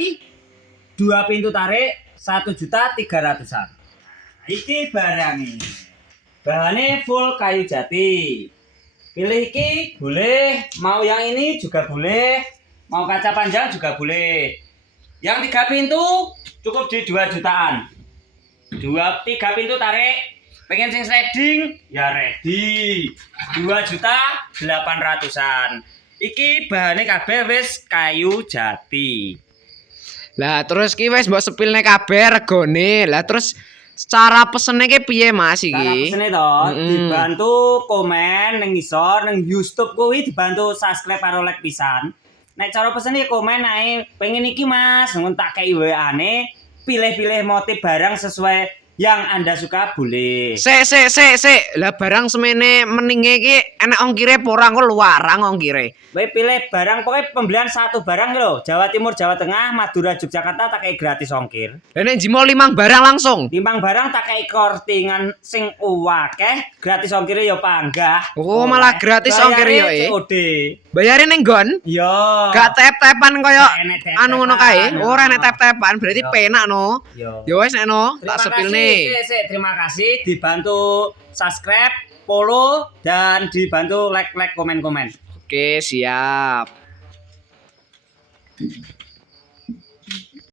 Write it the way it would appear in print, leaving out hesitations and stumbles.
lagi 2 pintu tarik 1.300.000-an. Iki barang ini. Bahannya full kayu jati. Pilih iki boleh, mau yang ini juga boleh, mau kaca panjang juga boleh. Yang 3 pintu cukup di 2 jutaan. 3 pintu tarik. Pengen sing sliding ya ready 2.800.000-an. Iki bahannya kabeh wis kayu jati. Lah terus ki wis mbok sepilne kabeh regone. Lah terus cara pesene ki piye Mas iki? Cara pesene to dibantu komen ning ngisor ning YouTube kuwi dibantu subscribe karo like pisan. Nek cara pesene komen ae pengen iki Mas, ngono tak kei WA-ne, pilih-pilih motif barang sesuai yang Anda suka boleh. Sik. Lah barang semene meninge iki enek ongkire apa ora kok luarang ongkire. Kowe pilih barang pokoknya pembelian satu barang lho, Jawa Timur, Jawa Tengah, Madura, Yogyakarta tak kei gratis ongkir. Lah nek jimo 5 barang langsung. 5 barang tak kei kortingan sing akeh, gratis ongkire ya panggah. Oh, malah gratis ongkir yo COD. Bayare ning nggon? Yo. Gak tep-tepan koyo anu ngono kae. no. Ora nek tep-tepan berarti penak no. Yo. Ya wis nek no, tak sepilne. Terima kasih dibantu subscribe, follow dan dibantu like komen-komen. Oke, siap.